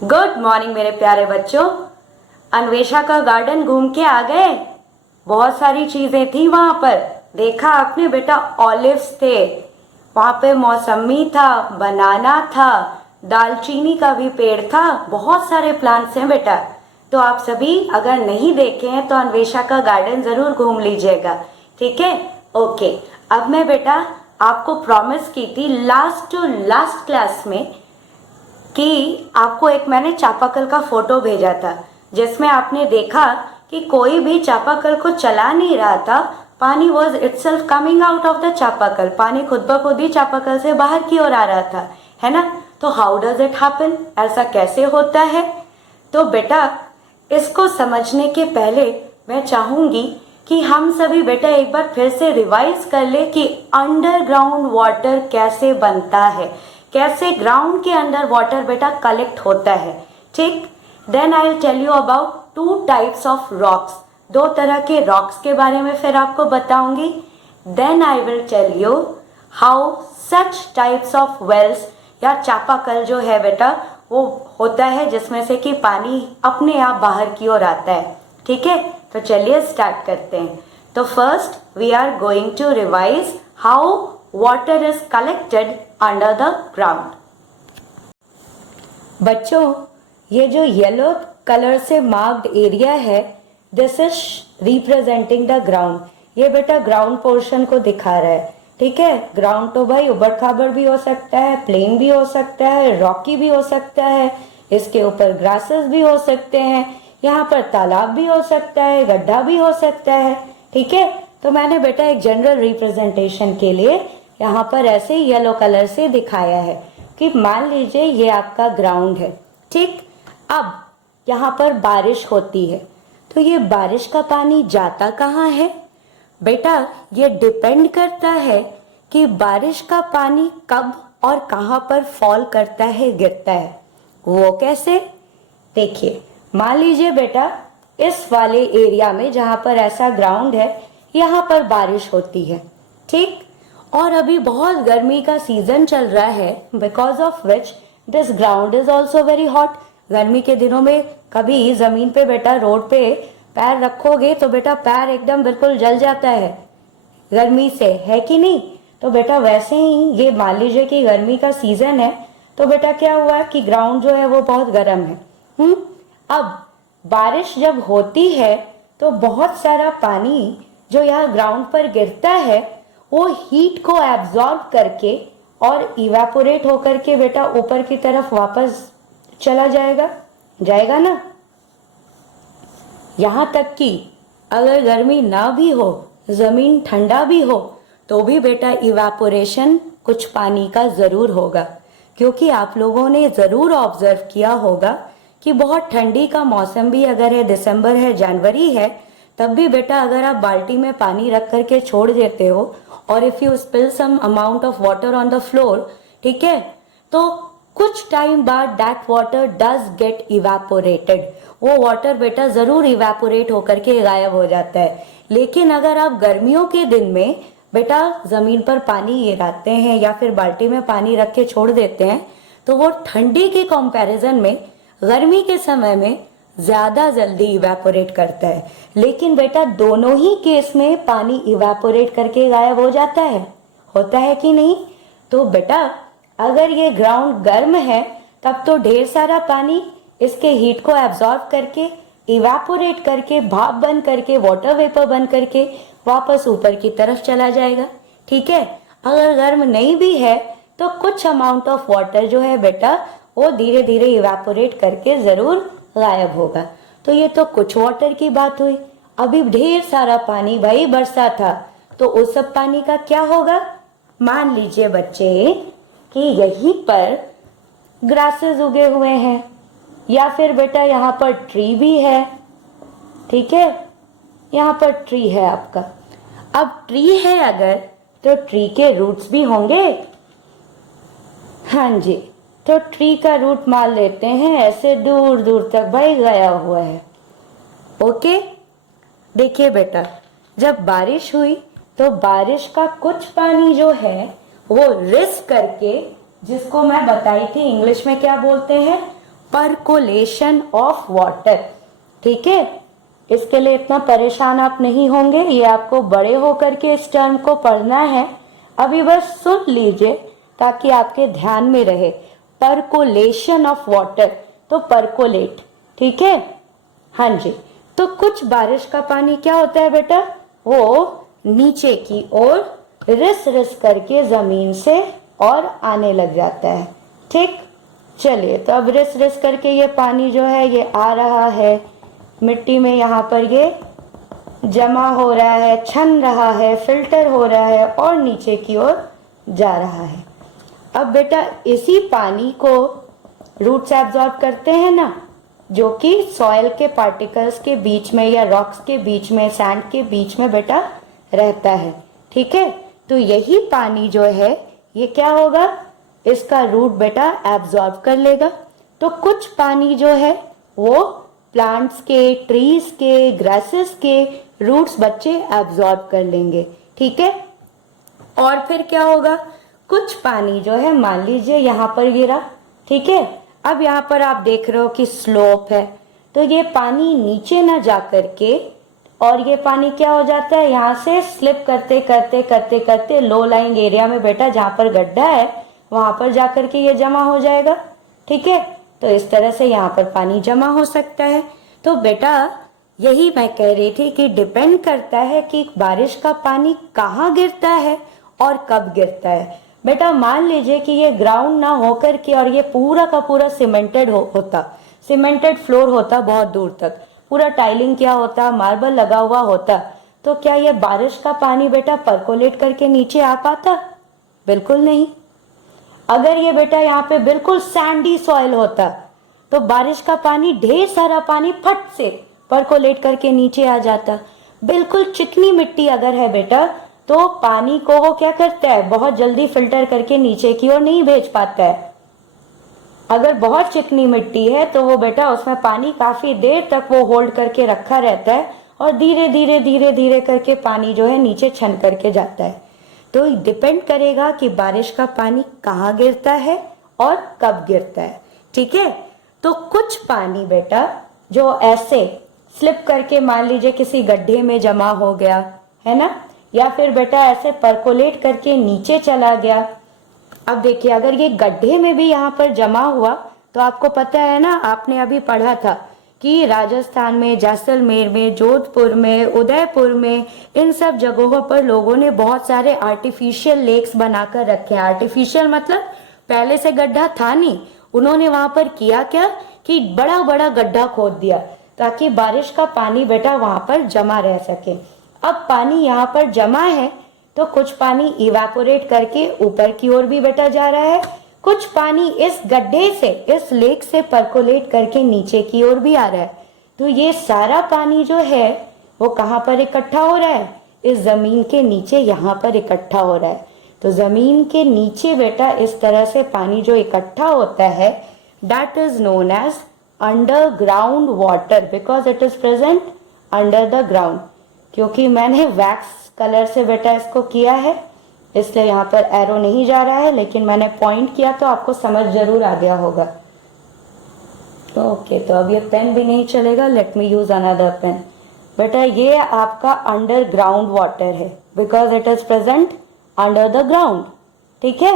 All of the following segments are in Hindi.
गुड मॉर्निंग मेरे प्यारे बच्चों। अन्वेषा का गार्डन घूम के आ गए। बहुत सारी चीजें थी वहां पर। देखा आपने बेटा, ऑलिव्स थे वहां पे, मौसमी था, बनाना था, दालचीनी का भी पेड़ था, बहुत सारे प्लांट्स हैं बेटा। तो आप सभी अगर नहीं देखे हैं तो अन्वेषा का गार्डन जरूर घूम लीजिएगा, ठीक है? ओके। अब मैं बेटा आपको प्रॉमिस की थी लास्ट टू लास्ट क्लास में कि आपको एक मैंने चापाकल का फोटो भेजा था, जिसमें आपने देखा कि कोई भी चापाकल को चला नहीं रहा था। पानी was itself coming out of the चापाकल। पानी खुद ब खुद ही चापाकल से बाहर की ओर आ रहा था, है ना? तो हाउ डज इट हैपन? ऐसा कैसे होता है? तो बेटा इसको समझने के पहले मैं चाहूंगी कि हम सभी बेटा एक बार फिर से रिवाइज कर ले कि अंडरग्राउंड वाटर कैसे बनता है, कैसे ग्राउंड के अंदर वाटर बेटा कलेक्ट होता है, ठीक? Then I will tell you about two types of rocks. दो तरह के रॉक्स के बारे में फिर आपको बताऊंगी। Then I will tell you how such types of wells या चापाकल जो है बेटा वो होता है जिसमें से कि पानी अपने आप बाहर की ओर आता है, ठीक है? तो चलिए स्टार्ट करते हैं। तो first we are going to revise how water is collected under the ground. बच्चों, ये जो येलो कलर से मार्क्ड एरिया है, this is representing the ground. ये बेटा ग्राउंड पोर्शन को दिखा रहा है, ठीक है? ग्राउंड तो भाई उबड़ खाबड़ भी हो सकता है, प्लेन भी हो सकता है, रॉकी भी हो सकता है, इसके ऊपर ग्रासेस भी हो सकते हैं, यहाँ पर तालाब भी हो सकता है, गड्ढा भी हो सकता है, ठीक है? तो मैंने बेटा एक जनरल रिप्रेजेंटेशन के लिए यहाँ पर ऐसे येलो कलर से दिखाया है कि मान लीजिए ये आपका ग्राउंड है, ठीक? अब यहाँ पर बारिश होती है, तो ये बारिश का पानी जाता कहाँ है बेटा? ये डिपेंड करता है कि बारिश का पानी कब और कहाँ पर फॉल करता है, गिरता है। वो कैसे? देखिए, मान लीजिए बेटा इस वाले एरिया में जहाँ पर ऐसा ग्राउंड है, यहाँ पर बारिश होती है, ठीक? और अभी बहुत गर्मी का सीजन चल रहा है, because of which this ground is also very hot. गर्मी के दिनों में कभी जमीन पे बेटा रोड पे पैर रखोगे तो बेटा पैर एकदम बिल्कुल जल जाता है गर्मी से, है कि नहीं? तो बेटा वैसे ही ये मान लीजिए कि गर्मी का सीजन है, तो बेटा क्या हुआ कि ग्राउंड जो है वो बहुत गर्म है। अब बारिश जब होती है तो बहुत सारा पानी जो यहाँ ग्राउंड पर गिरता है वो हीट को एब्जॉर्ब करके और इवेपोरेट होकर के बेटा ऊपर की तरफ वापस चला जाएगा ना? यहाँ तक कि अगर गर्मी ना भी हो, जमीन ठंडा भी हो, तो भी बेटा इवेपोरेशन कुछ पानी का जरूर होगा। क्योंकि आप लोगों ने जरूर ऑब्जर्व किया होगा कि बहुत ठंडी का मौसम भी अगर है, दिसंबर है, जनवरी है, तब भी बेटा अगर आप बाल्टी में पानी रख करके छोड़ देते हो और if you spill some amount of water on the floor, ठीक है, तो कुछ टाइम बाद that water does get evaporated. वो वाटर बेटा जरूर इवेपोरेट होकर के गायब हो जाता है। लेकिन अगर आप गर्मियों के दिन में बेटा जमीन पर पानी गिराते हैं या फिर बाल्टी में पानी रख के छोड़ देते हैं, तो वो ठंडी के कंपैरिजन में गर्मी के समय में ज्यादा जल्दी इवेपोरेट करता है। लेकिन बेटा दोनों ही केस में पानी इवेपोरेट करके गायब हो जाता है, होता है कि नहीं? तो बेटा अगर ये ग्राउंड गर्म है तब तो ढेर सारा पानी इसके हीट को एब्जॉर्ब करके इवेपोरेट करके भाप बन करके वाटर वेपर बन करके वापस ऊपर की तरफ चला जाएगा, ठीक है? अगर गर्म नहीं भी है तो कुछ अमाउंट ऑफ वाटर जो है बेटा वो धीरे धीरे इवेपोरेट करके जरूर गायब होगा। तो ये तो कुछ वाटर की बात हुई। अभी ढेर सारा पानी भाई बरसा था, तो उस सब पानी का क्या होगा? मान लीजिए बच्चे कि यहीं पर ग्रासेस उगे हुए हैं या फिर बेटा यहाँ पर ट्री भी है, ठीक है? यहाँ पर ट्री है आपका। अब ट्री है अगर, तो ट्री के रूट्स भी होंगे। हाँ जी, तो ट्री का रूट मान लेते हैं ऐसे दूर दूर तक भाई गया हुआ है। ओके, देखिए बेटा जब बारिश हुई तो बारिश का कुछ पानी जो है वो रिस करके, जिसको मैं बताई थी इंग्लिश में क्या बोलते हैं, परकोलेशन ऑफ वाटर। ठीक है, इसके लिए इतना परेशान आप नहीं होंगे, ये आपको बड़े होकर के इस टर्म को पढ़ना है। अभी बस सुन लीजिए ताकि आपके ध्यान में रहे। परकोलेशन ऑफ वाटर, तो परकोलेट, ठीक है। हाँ जी, तो कुछ बारिश का पानी क्या होता है बेटा, वो नीचे की ओर रिस रिस करके जमीन से और आने लग जाता है। ठीक, चलिए, तो अब रिस रिस करके ये पानी जो है ये आ रहा है मिट्टी में, यहाँ पर ये जमा हो रहा है, छन रहा है, फिल्टर हो रहा है और नीचे की ओर जा रहा है। अब बेटा इसी पानी को रूट्स एब्जॉर्ब करते हैं ना, जो कि सॉइल के पार्टिकल्स के बीच में या रॉक्स के बीच में, सैंड के बीच में बेटा रहता है। ठीक है, तो यही पानी जो है ये क्या होगा, इसका रूट बेटा एब्जॉर्ब कर लेगा। तो कुछ पानी जो है वो प्लांट्स के, ट्रीज के, ग्रासेस के रूट्स बच्चे एब्जॉर्ब कर लेंगे। ठीक है, और फिर क्या होगा, कुछ पानी जो है मान लीजिए यहाँ पर गिरा। ठीक है, अब यहाँ पर आप देख रहे हो कि स्लोप है, तो ये पानी नीचे ना जा करके और ये पानी क्या हो जाता है, यहाँ से स्लिप करते करते करते करते लो लाइंग एरिया में बेटा जहाँ पर गड्ढा है वहां पर जाकर के ये जमा हो जाएगा। ठीक है, तो इस तरह से यहाँ पर पानी जमा हो सकता है। तो बेटा यही मैं कह रही थी कि डिपेंड करता है कि बारिश का पानी कहाँ गिरता है और कब गिरता है। बेटा मान लीजिए कि ये ग्राउंड ना होकर के और ये पूरा का पूरा सीमेंटेड होता, सीमेंटेड फ्लोर होता, बहुत दूर तक पूरा टाइलिंग किया होता, मार्बल लगा हुआ होता, तो क्या ये बारिश का पानी बेटा परकोलेट करके नीचे आ पाता? बिल्कुल नहीं। अगर ये बेटा यहाँ पे बिल्कुल सैंडी सॉइल होता तो बारिश का पानी, ढेर सारा पानी फट से परकोलेट करके नीचे आ जाता। बिल्कुल चिकनी मिट्टी अगर है बेटा तो पानी को वो क्या करता है, बहुत जल्दी फिल्टर करके नीचे की ओर नहीं भेज पाता है। अगर बहुत चिकनी मिट्टी है तो वो बेटा उसमें पानी काफी देर तक वो होल्ड करके रखा रहता है और धीरे धीरे धीरे धीरे करके पानी जो है नीचे छन करके जाता है। तो डिपेंड करेगा कि बारिश का पानी कहाँ गिरता है और कब गिरता है। ठीक है, तो कुछ पानी बेटा जो ऐसे स्लिप करके मान लीजिए किसी गड्ढे में जमा हो गया है ना, या फिर बेटा ऐसे परकोलेट करके नीचे चला गया। अब देखिए अगर ये गड्ढे में भी यहाँ पर जमा हुआ तो आपको पता है ना, आपने अभी पढ़ा था कि राजस्थान में, जैसलमेर में, जोधपुर में, उदयपुर में, इन सब जगहों पर लोगों ने बहुत सारे आर्टिफिशियल लेक्स बनाकर रखे हैं। आर्टिफिशियल मतलब पहले से गड्ढा था नहीं, उन्होंने वहां पर किया क्या कि बड़ा बड़ा गड्ढा खोद दिया ताकि बारिश का पानी बेटा वहां पर जमा रह सके। अब पानी यहाँ पर जमा है तो कुछ पानी इवेपोरेट करके ऊपर की ओर भी बेटा जा रहा है, कुछ पानी इस गड्ढे से, इस लेक से परकोलेट करके नीचे की ओर भी आ रहा है। तो ये सारा पानी जो है वो कहाँ पर इकट्ठा हो रहा है, इस जमीन के नीचे यहाँ पर इकट्ठा हो रहा है। तो जमीन के नीचे बेटा इस तरह से पानी जो इकट्ठा होता है that is known as underground water, because it is present under the ground. क्योंकि मैंने वैक्स कलर से बेटा इसको किया है इसलिए यहाँ पर एरो नहीं जा रहा है, लेकिन मैंने पॉइंट किया तो आपको समझ जरूर आ गया होगा। ओके, तो अब ये पेन भी नहीं चलेगा, let me use another pen. बेटा ये आपका अंडरग्राउंड वाटर है because it is present under the ground. ठीक है,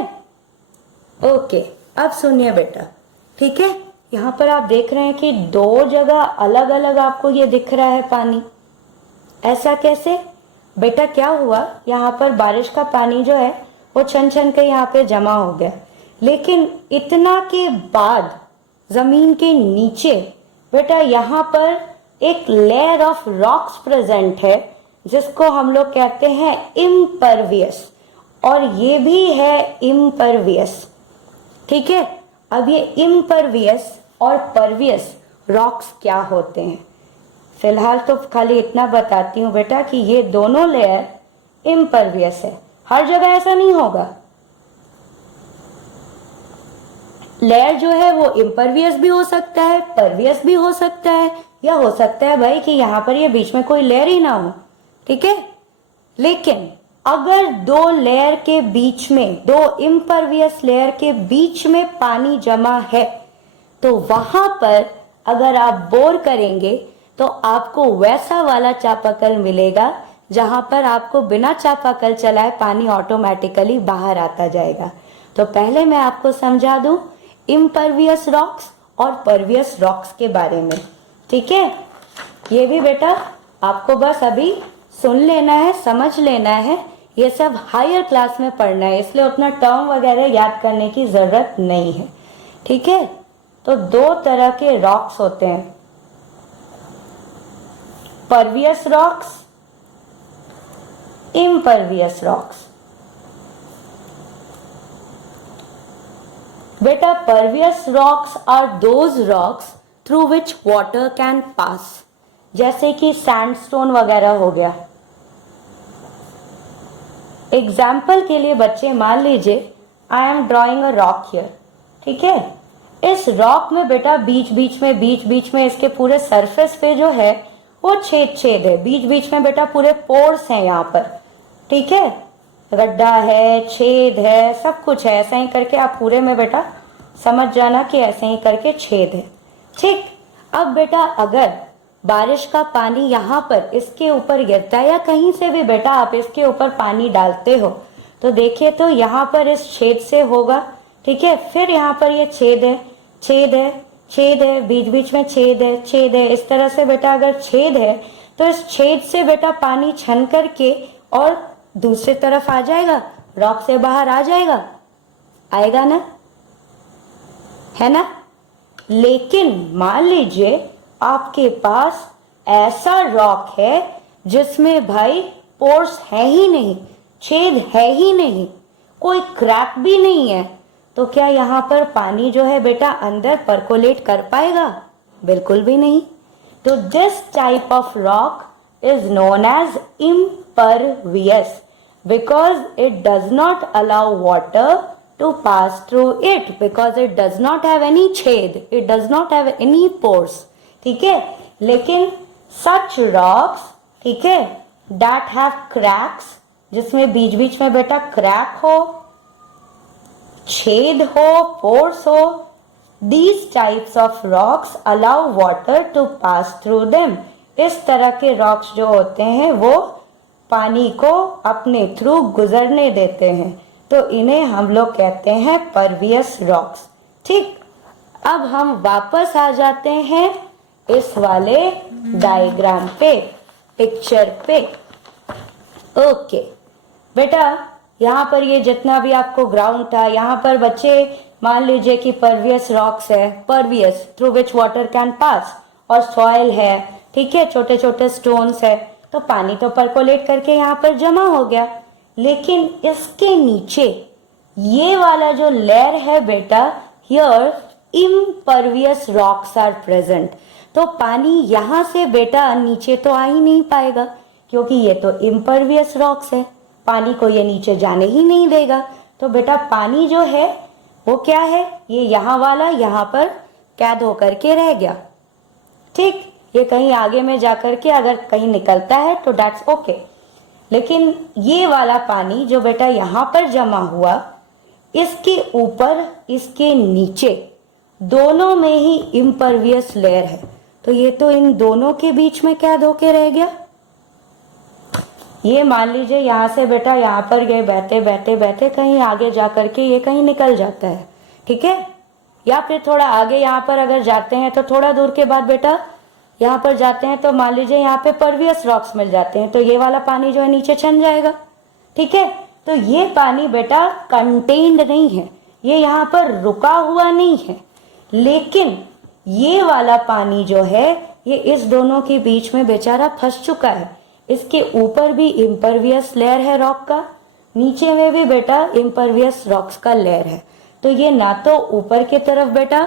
ओके, अब सुनिए बेटा। ठीक है, यहाँ पर आप देख रहे हैं कि दो जगह अलग अलग आपको ये दिख रहा है पानी। ऐसा कैसे बेटा, क्या हुआ, यहाँ पर बारिश का पानी जो है वो छन छन के यहाँ पे जमा हो गया, लेकिन इतना के बाद जमीन के नीचे बेटा यहाँ पर एक लेयर ऑफ रॉक्स प्रेजेंट है जिसको हम लोग कहते हैं इम्परवियस, और ये भी है इम्परवियस। ठीक है, अब ये इम्परवियस और परवियस रॉक्स क्या होते हैं, फिलहाल तो खाली इतना बताती हूँ बेटा कि ये दोनों लेयर इम्परवियस है। हर जगह ऐसा नहीं होगा, लेयर जो है वो इम्परवियस भी हो सकता है, परवियस भी हो सकता है, या हो सकता है भाई कि यहाँ पर ये बीच में कोई लेयर ही ना हो। ठीक है, लेकिन अगर दो लेयर के बीच में, दो इम्परवियस लेयर के बीच में पानी जमा है तो वहां पर अगर आप बोर करेंगे तो आपको वैसा वाला चापाकल मिलेगा जहां पर आपको बिना चापाकल चलाए पानी ऑटोमेटिकली बाहर आता जाएगा। तो पहले मैं आपको समझा दूं इम्परवियस रॉक्स और परवियस रॉक्स के बारे में, ठीक है। ये भी बेटा आपको बस अभी सुन लेना है, समझ लेना है, ये सब हायर क्लास में पढ़ना है, इसलिए उतना टर्म वगैरह याद करने की जरूरत नहीं है, ठीक है। तो दो तरह के रॉक्स होते हैं, परवियस रॉक्स, इम्परवियस रॉक्स। बेटा pervious rocks are those rocks through which water can pass, जैसे कि सैंडस्टोन वगैरह हो गया। एग्जाम्पल के लिए बच्चे मान लीजिए I am drawing a rock here, ठीक है। इस रॉक में बेटा बीच बीच में इसके पूरे सरफेस पे जो है वो छेद है, बीच बीच में बेटा पूरे पोर्स हैं यहाँ पर, ठीक है। गड्ढा है, छेद है, सब कुछ है, ऐसा ही करके आप पूरे में बेटा समझ जाना कि ऐसे ही करके छेद है, ठीक। अब बेटा अगर बारिश का पानी यहाँ पर इसके ऊपर गिरता है या कहीं से भी बेटा आप इसके ऊपर पानी डालते हो तो देखिए तो यहाँ पर इस छेद से होगा, ठीक है। फिर यहाँ पर ये छेद है, बीच बीच में छेद है, इस तरह से बेटा अगर छेद है तो इस छेद से बेटा पानी छन करके और दूसरी तरफ आ जाएगा, रॉक से बाहर आ जाएगा, आएगा ना, है ना। लेकिन मान लीजिए आपके पास ऐसा रॉक है जिसमें भाई पोर्स है ही नहीं, छेद है ही नहीं, कोई क्रैक भी नहीं है, तो क्या यहाँ पर पानी जो है बेटा अंदर परकोलेट कर पाएगा? बिल्कुल भी नहीं। तो this type of rock is known as impervious because it does not allow water to pass through it because it does not have any छेद, it does not have any pores, ठीक है। लेकिन such rocks, ठीक है, that have cracks, जिसमें बीच बीच में बेटा क्रैक हो, छेद हो, पोर्स हो, these types of rocks allow water to pass through them। इस तरह के रॉक्स जो होते हैं वो पानी को अपने थ्रू गुजरने देते हैं, तो इन्हें हम लोग कहते हैं परवियस रॉक्स, ठीक। अब हम वापस आ जाते हैं इस वाले डायग्राम पे, पिक्चर पे। ओके बेटा, यहाँ पर ये जितना भी आपको ग्राउंड था, यहाँ पर बच्चे मान लीजिए कि परवियस रॉक्स है, pervious through which water can पास, और सॉइल है, ठीक है, छोटे छोटे स्टोन्स है, तो पानी तो परकोलेट करके यहाँ पर जमा हो गया। लेकिन इसके नीचे ये वाला जो लेयर है बेटा, here impervious rocks are present, तो पानी यहाँ से बेटा नीचे तो आ ही नहीं पाएगा क्योंकि ये तो इम्परवियस रॉक्स है, पानी को ये नीचे जाने ही नहीं देगा। तो बेटा पानी जो है वो क्या है, ये यहाँ वाला यहाँ पर कैद होकर के रह गया, ठीक। ये कहीं आगे में जाकर के अगर कहीं निकलता है तो दैट्स ओके, लेकिन ये वाला पानी जो बेटा यहाँ पर जमा हुआ, इसके ऊपर इसके नीचे दोनों में ही इम्परवियस लेयर है, तो ये तो इन दोनों के बीच में कैद होके रह गया। ये मान लीजिए यहाँ से बेटा यहाँ पर गए, बहते कहीं आगे जाकर के ये कहीं निकल जाता है, ठीक है। या फिर थोड़ा आगे यहाँ पर अगर जाते हैं तो थोड़ा दूर के बाद बेटा यहाँ पर जाते हैं तो मान लीजिए यहाँ पे परवियस रॉक्स मिल जाते हैं, तो ये वाला पानी जो है नीचे छन जाएगा, ठीक है। तो ये पानी बेटा कंटेन्ड नहीं है, ये यहाँ पर रुका हुआ नहीं है, लेकिन ये वाला पानी जो है ये इस दोनों के बीच में बेचारा फंस चुका है। इसके ऊपर भी इम्परवियस लेयर है रॉक का, नीचे में भी बेटा इम्परवियस रॉक्स का लेयर है, तो ये ना तो ऊपर की तरफ बेटा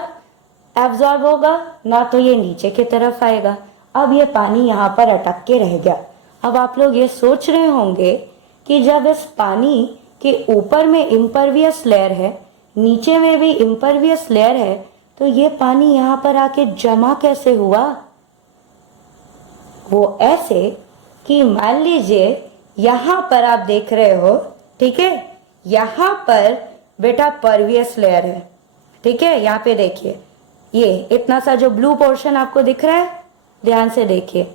एब्जॉर्ब होगा ना तो ये नीचे की तरफ आएगा। अब ये पानी यहाँ पर अटक के रह गया। अब आप लोग ये सोच रहे होंगे कि जब इस पानी के ऊपर में इम्परवियस लेयर है, नीचे में भी इम्परवियस लेयर है, तो ये पानी यहाँ पर आके जमा कैसे हुआ? वो ऐसे कि मान लीजिए यहाँ पर आप देख रहे हो, ठीक है, यहाँ पर बेटा परवियस लेयर है, ठीक है, यहाँ पे देखिए ये इतना सा जो ब्लू पोर्शन आपको दिख रहा है, ध्यान से देखिए,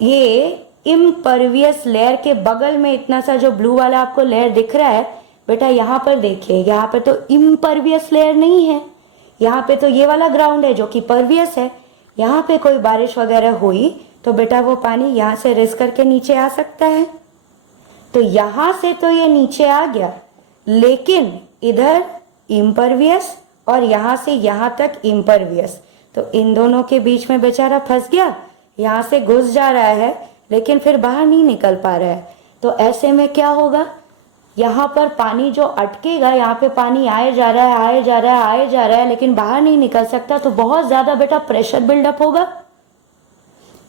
ये इम्परवियस लेयर के बगल में इतना सा जो ब्लू वाला आपको लेयर दिख रहा है बेटा, यहाँ पर देखिए, यहाँ पे तो इम्परवियस लेयर नहीं है, यहाँ पे तो ये वाला ग्राउंड है जो कि परवियस है। यहाँ पे कोई बारिश वगैरह हुई तो बेटा वो पानी यहाँ से रिस करके नीचे आ सकता है। तो यहाँ से तो ये नीचे आ गया, लेकिन इधर इम्परवियस और यहाँ से यहाँ तक इम्परवियस, तो इन दोनों के बीच में बेचारा फंस गया। यहाँ से घुस जा रहा है लेकिन फिर बाहर नहीं निकल पा रहा है। तो ऐसे में क्या होगा, यहाँ पर पानी जो अटकेगा, यहाँ पे पानी आए जा रहा है, आए जा रहा है, आए जा रहा है, लेकिन बाहर नहीं निकल सकता, तो बहुत ज्यादा बेटा प्रेशर बिल्डअप होगा।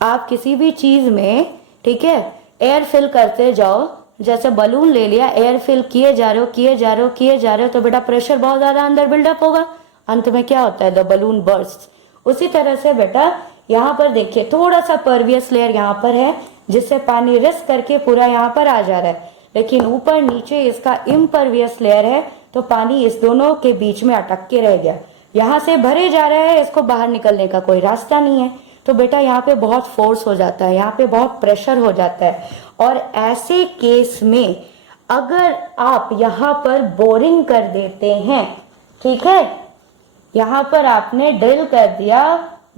आप किसी भी चीज में, ठीक है, एयर फिल करते जाओ, जैसे बलून ले लिया, एयर फिल किए जा रहे हो, किए जा रहे हो, किए जा रहे हो, तो बेटा प्रेशर बहुत ज्यादा अंदर बिल्डअप होगा, अंत में क्या होता है, द बलून बर्स्ट। उसी तरह से बेटा यहाँ पर देखिए, थोड़ा सा परवियस लेयर यहाँ पर है जिससे पानी रिस करके पूरा यहाँ पर आ जा रहा है, लेकिन ऊपर नीचे इसका इम्परवियस लेयर है, तो पानी इस दोनों के बीच में अटक के रह गया। यहाँ से भरे जा रहा है, इसको बाहर निकलने का कोई रास्ता नहीं है, तो बेटा यहाँ पे बहुत फोर्स हो जाता है, यहाँ पे बहुत प्रेशर हो जाता है। और ऐसे केस में अगर आप यहाँ पर बोरिंग कर देते हैं, ठीक है, यहाँ पर आपने ड्रिल कर दिया,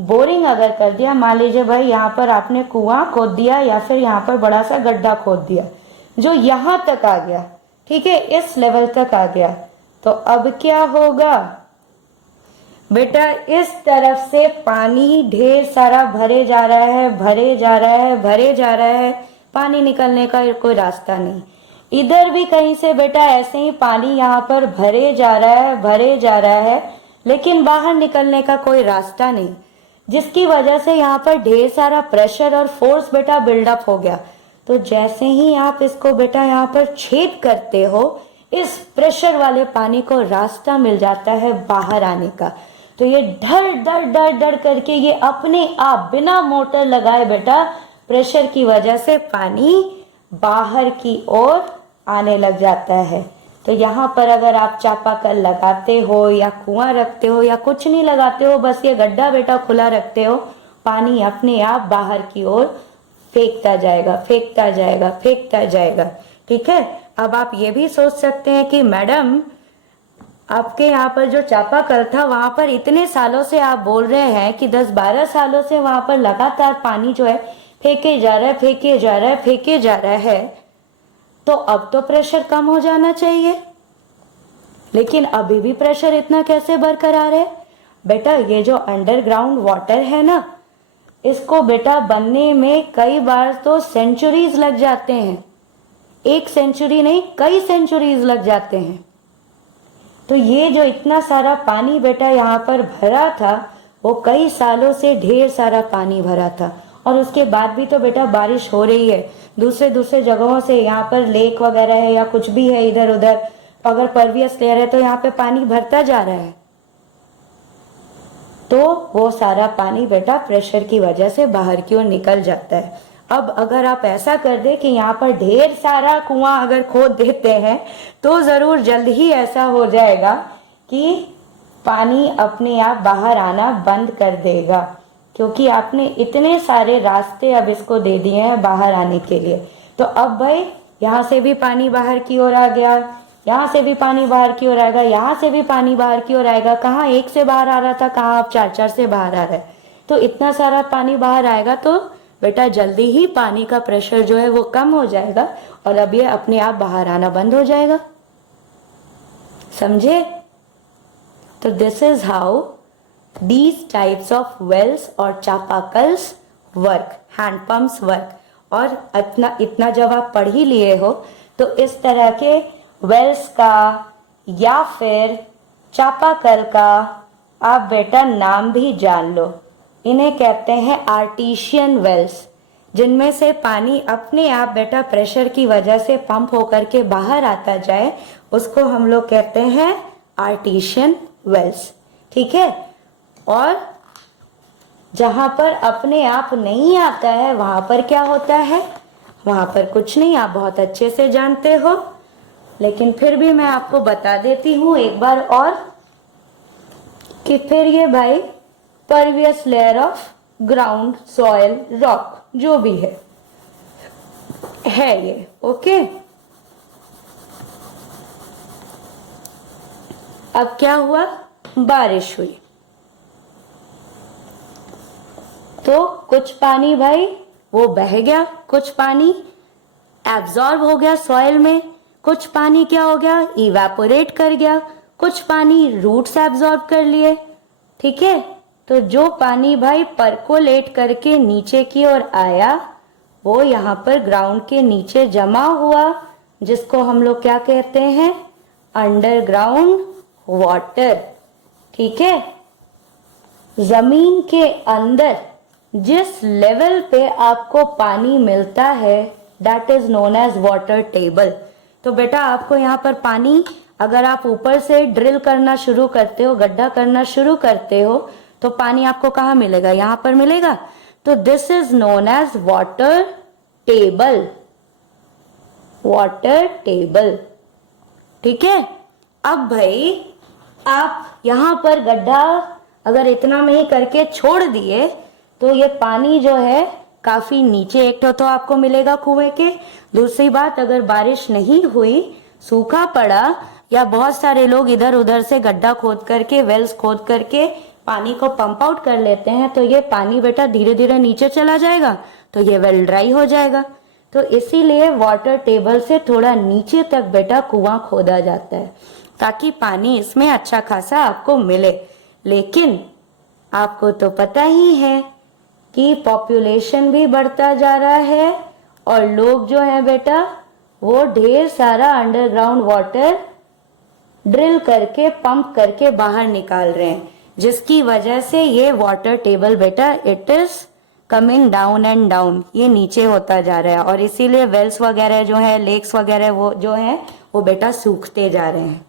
बोरिंग अगर कर दिया, मान लीजिए भाई यहाँ पर आपने कुआं खोद दिया या फिर यहाँ पर बड़ा सा गड्ढा खोद दिया जो यहाँ तक आ गया, ठीक है, इस लेवल तक आ गया, तो अब क्या होगा बेटा, इस तरफ से पानी ढेर सारा भरे जा रहा है, भरे जा रहा है, भरे जा रहा है, पानी निकलने का कोई रास्ता नहीं। इधर भी कहीं से बेटा ऐसे ही पानी यहाँ पर भरे जा रहा है, भरे जा रहा है, लेकिन बाहर निकलने का कोई रास्ता नहीं, जिसकी वजह से यहाँ पर ढेर सारा प्रेशर और फोर्स बेटा बिल्डअप हो गया। तो जैसे ही आप इसको बेटा यहाँ पर छेद करते हो, इस प्रेशर वाले पानी को रास्ता मिल जाता है बाहर आने का। तो ये डर डर डर डर करके ये अपने आप बिना मोटर लगाए बेटा प्रेशर की वजह से पानी बाहर की ओर आने लग जाता है। तो यहाँ पर अगर आप चापाकल लगाते हो या कुआं रखते हो या कुछ नहीं लगाते हो, बस ये गड्ढा बेटा खुला रखते हो, पानी अपने आप बाहर की ओर फेंकता जाएगा, फेंकता जाएगा, फेंकता जाएगा, ठीक है। अब आप ये भी सोच सकते हैं कि मैडम आपके यहाँ पर जो चापाकल था वहां पर इतने सालों से आप बोल रहे हैं कि 10-12 सालों से वहां पर लगातार पानी जो है फेंके जा रहा है, फेंके जा रहा है, फेंके जा रहा है, तो अब तो प्रेशर कम हो जाना चाहिए, लेकिन अभी भी प्रेशर इतना कैसे बरकरार है बेटा। ये जो अंडरग्राउंड वाटर है ना, इसको बेटा बनने में कई बार तो सेंचुरीज लग जाते हैं, एक सेंचुरी नहीं कई सेंचुरीज लग जाते हैं। तो ये जो इतना सारा पानी बेटा यहाँ पर भरा था, वो कई सालों से ढेर सारा पानी भरा था, और उसके बाद भी तो बेटा बारिश हो रही है, दूसरे दूसरे जगहों से, यहाँ पर लेक वगैरह है या कुछ भी है इधर उधर, अगर परवियस लेयर है तो यहाँ पे पानी भरता जा रहा है, तो वो सारा पानी बेटा प्रेशर की वजह से बाहर की ओर निकल जाता है। अब अगर आप ऐसा कर दे कि यहाँ पर ढेर सारा कुआं अगर खोद देते हैं, तो जरूर जल्द ही ऐसा हो जाएगा कि पानी अपने आप बाहर आना बंद कर देगा, क्योंकि आपने इतने सारे रास्ते अब इसको दे दिए हैं बाहर आने के लिए। तो अब भाई यहाँ से भी पानी बाहर की ओर आ गया, यहाँ से भी पानी बाहर की ओर आएगा, यहाँ से भी पानी बाहर की ओर आएगा, कहाँ एक से बाहर आ रहा था, कहाँ अब 4-4 से बाहर आ रहा है। तो इतना सारा पानी बाहर आएगा तो बेटा जल्दी ही पानी का प्रेशर जो है वो कम हो जाएगा, और अब ये अपने आप बाहर आना बंद हो जाएगा, समझे। तो this is how these types of wells और चापाकल्स वर्क, हैंडपंप्स वर्क। और इतना जब आप पढ़ ही लिए हो, तो इस तरह के वेल्स का या फिर चापाकल का आप बेटा नाम भी जान लो। इन्हें कहते हैं आर्टिशियन वेल्स, जिनमें से पानी अपने आप बेटा प्रेशर की वजह से पंप होकर के बाहर आता जाए, उसको हम लोग कहते हैं आर्टिशियन वेल्स, ठीक है। और जहां पर अपने आप नहीं आता है वहां पर क्या होता है, वहां पर कुछ नहीं, आप बहुत अच्छे से जानते हो, लेकिन फिर भी मैं आपको बता देती हूँ एक बार और कि फिर ये भाई pervious layer of ground, soil, rock, जो भी है ये। ओके, अब क्या हुआ, बारिश हुई तो कुछ पानी भाई वो बह गया, कुछ पानी एब्जॉर्ब हो गया सॉइल में, कुछ पानी क्या हो गया, इवेपोरेट कर गया, कुछ पानी रूट्स एब्जॉर्ब कर लिए। ठीक है, तो जो पानी भाई परकोलेट करके नीचे की ओर आया वो यहाँ पर ग्राउंड के नीचे जमा हुआ, जिसको हम लोग क्या कहते हैं, अंडरग्राउंड वाटर। ठीक है, जमीन के अंदर जिस लेवल पे आपको पानी मिलता है that is known as water table. तो बेटा आपको यहाँ पर पानी, अगर आप ऊपर से ड्रिल करना शुरू करते हो, गड्ढा करना शुरू करते हो, तो पानी आपको कहाँ मिलेगा, यहाँ पर मिलेगा। तो this is known as water table, water table. ठीक है, अब भाई आप यहाँ पर गड्ढा अगर इतना में ही करके छोड़ दिए तो ये पानी जो है काफी नीचे एक तो आपको मिलेगा कुएं के। दूसरी बात, अगर बारिश नहीं हुई, सूखा पड़ा, या बहुत सारे लोग इधर उधर से गड्ढा खोद करके, वेल्स खोद करके पानी को पंप आउट कर लेते हैं, तो ये पानी बेटा धीरे धीरे नीचे चला जाएगा, तो ये वेल ड्राई हो जाएगा। तो इसीलिए वाटर टेबल से थोड़ा नीचे तक बेटा कुआं खोदा जाता है ताकि पानी इसमें अच्छा खासा आपको मिले। लेकिन आपको तो पता ही है कि पॉपुलेशन भी बढ़ता जा रहा है और लोग जो है बेटा वो ढेर सारा अंडरग्राउंड वाटर ड्रिल करके, पंप करके बाहर निकाल रहे हैं, जिसकी वजह से ये वाटर टेबल बेटा it is coming down and down, ये नीचे होता जा रहा है। और इसीलिए वेल्स वगैरह जो है, लेक्स वगैरह वो जो है वो बेटा सूखते जा रहे हैं।